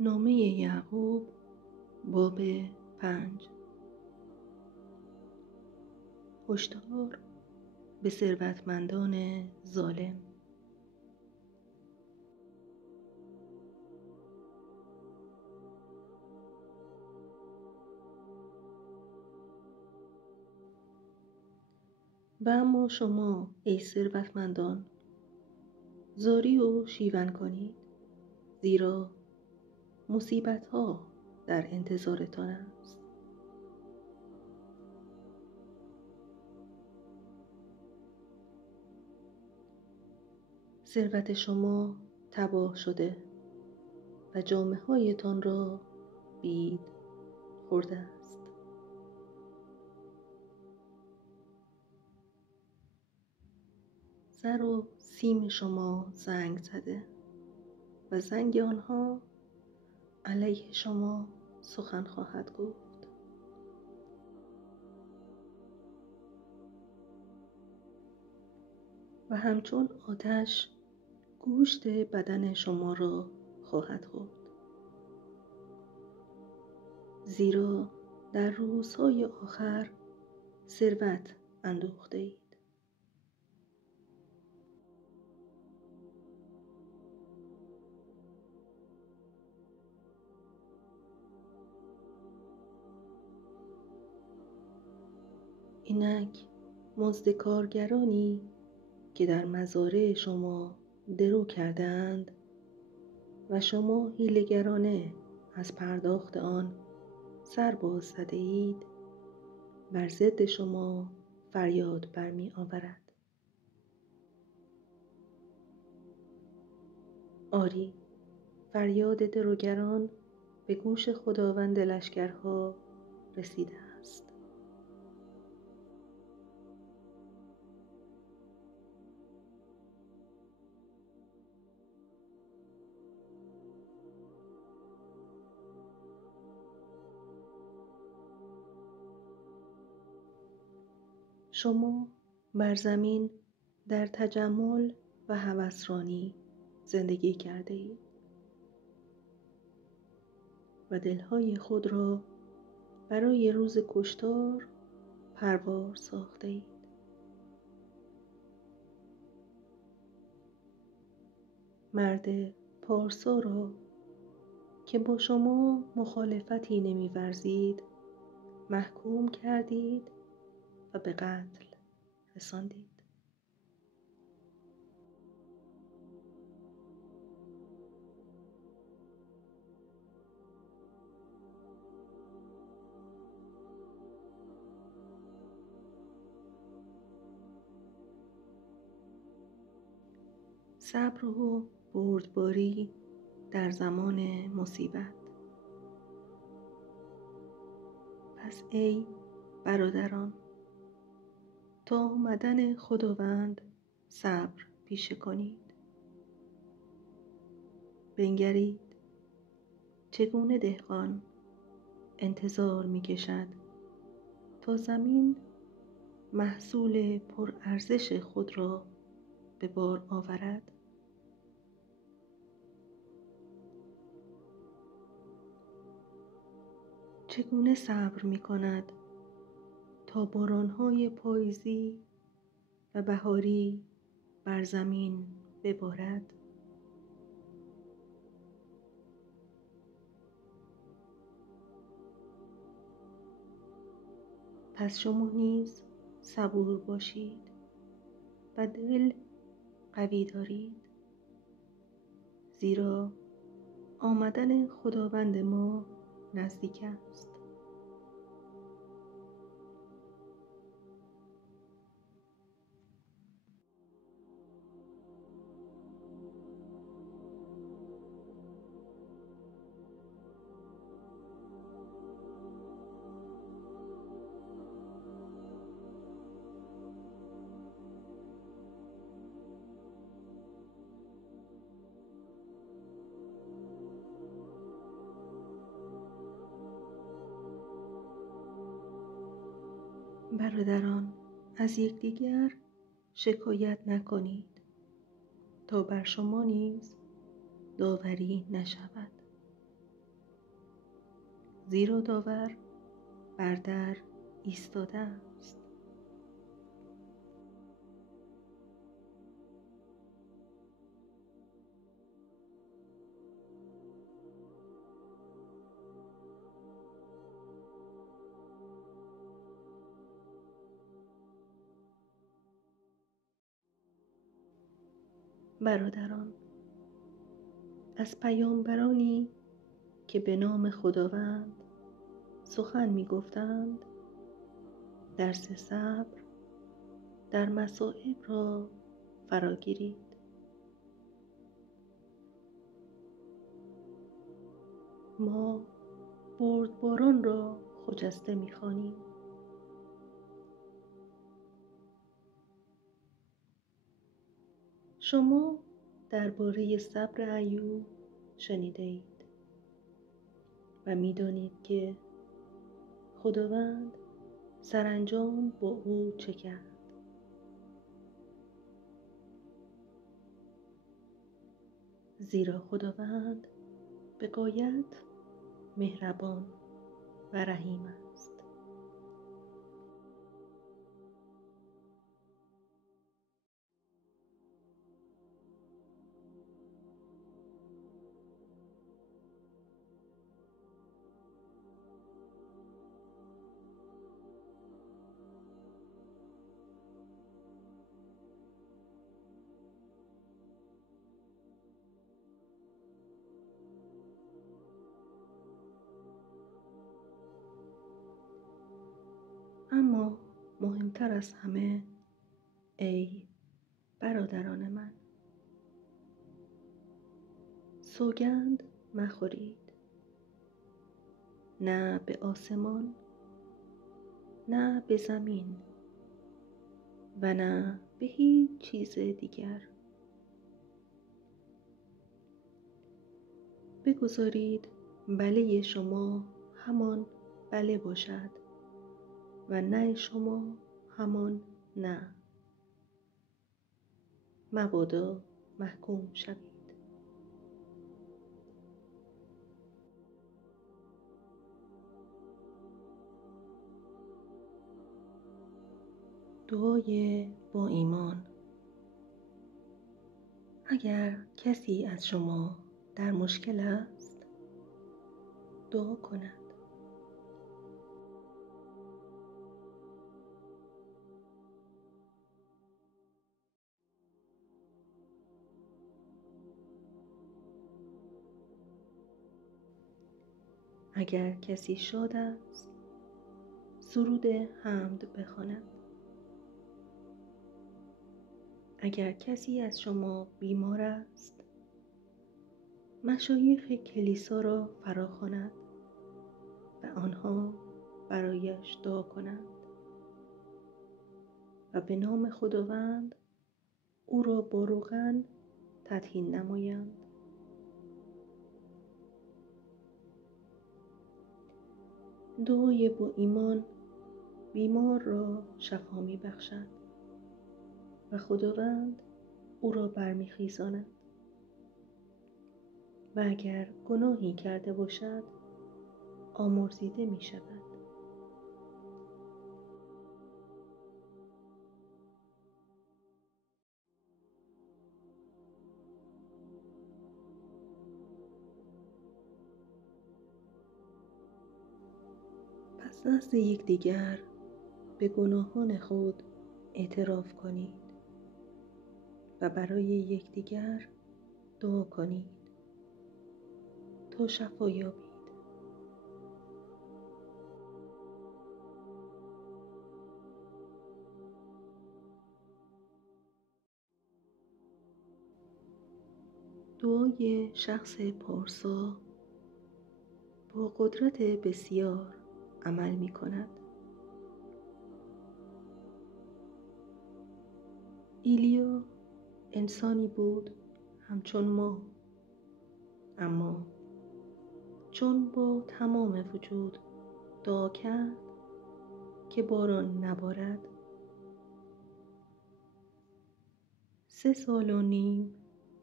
نامه یعقوب باب 5. هشدار به ثروتمندان ظالم. و اما شما ای ثروتمندان زاری و شیون کنید، زیرا مصیبت‌ها در انتظارتان است. ثروت شما تباه شده و جامه‌هایتان را بید خورده است. زر و سیم شما زنگ زده و زنگ آنها علیه شما سخن خواهد گفت. و همچون آتش گوشت بدن شما را خواهد خورد. زیرا در روزهای آخر ثروت اندوخته اید. اینک مزد کارگرانی که در مزارع شما درو کردند و شما حیله‌گرانه از پرداخت آن سر باز زده اید، بر ضد شما فریاد برمی آورد. آری، فریاد دروگران به گوش خداوند لشکرها رسیده است. شما بر زمین در تجمل و هوسرانی زندگی کرده اید و دلهای خود را برای روز کشتار پروار ساخته اید. مرد پارسا را که با شما مخالفتی نمی‌ورزید محکوم کردید و به قتل رساندید. صبر و بردباری در زمان مصیبت. پس ای برادران، تا آمدن خداوند صبر پیشه کنید. بنگرید چگونه دهقان انتظار می‌کشد تا زمین محصول پرارزش خود را به بار آورد. چگونه صبر می‌کند تا باران‌های پاییزی و بهاری بر زمین ببارد. پس شما نیز صبور باشید و دل قوی دارید، زیرا آمدن خداوند ما نزدیک است. برادران، از یکدیگر شکایت نکنید تا بر شما نیز داوری نشود. زیر و داور بر در ایستاده است. برادران، از پیامبرانی که به نام خداوند سخن می گفتند درس صبر در مصائب را فراگیرید. ما بردباران را خجسته می خوانیم. شما درباره صبر ایوب شنیده اید و می دانید که خداوند سرانجام با او چه کرد. زیرا خداوند به غایت مهربان و رحیم است. اما مهمتر از همه ای برادران من، سوگند مخورید، نه به آسمان، نه به زمین و نه به هیچ چیز دیگر. بگذارید بله شما همان بله باشد و نه شما همان نه. مبادا محکوم شوید. دعای با ایمان. اگر کسی از شما در مشکل است، دعا کند. اگر کسی شاد است، سرود حمد بخواند. اگر کسی از شما بیمار است، مشایخ کلیسا را فراخواند و آنها برایش دعا کنند و به نام خداوند او را با روغن تطهین نمایند. دعای با ایمان بیمار را شفا می بخشد و خداوند او را برمیخیزاند و اگر گناهی کرده باشد آمرزیده می شود. پس نزد یکدیگر به گناهان خود اعتراف کنید و برای یکدیگر دعا کنید تا شفا یابید. دعای شخص پارسا با قدرت بسیار عمل می کند. ایلیا انسانی بود همچون ما، اما چون با تمام وجود دعا کرد که باران نبارد، 3 سال و نیم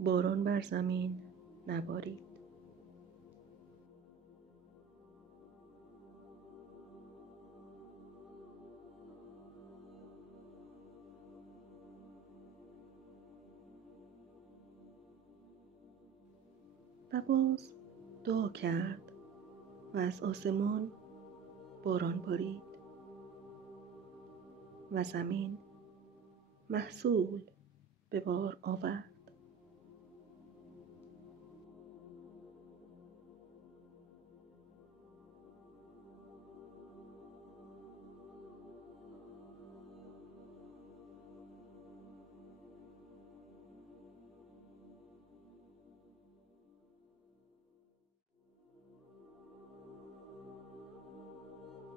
باران بر زمین نبارید. و باز دعا کرد و از آسمان باران بارید و زمین محصول به بار آورد.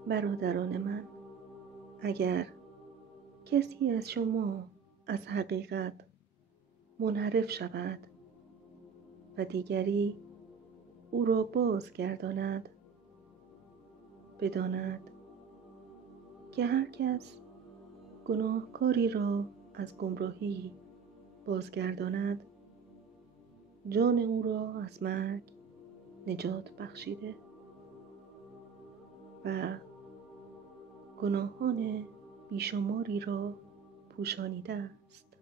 برادران من، اگر کسی از شما از حقیقت منحرف شود و دیگری او را بازگرداند، بداند که هر کس گناهکاری را از گمراهی بازگرداند، جان او را از مرگ نجات بخشیده و گناهان بیشماری را پوشانیده است.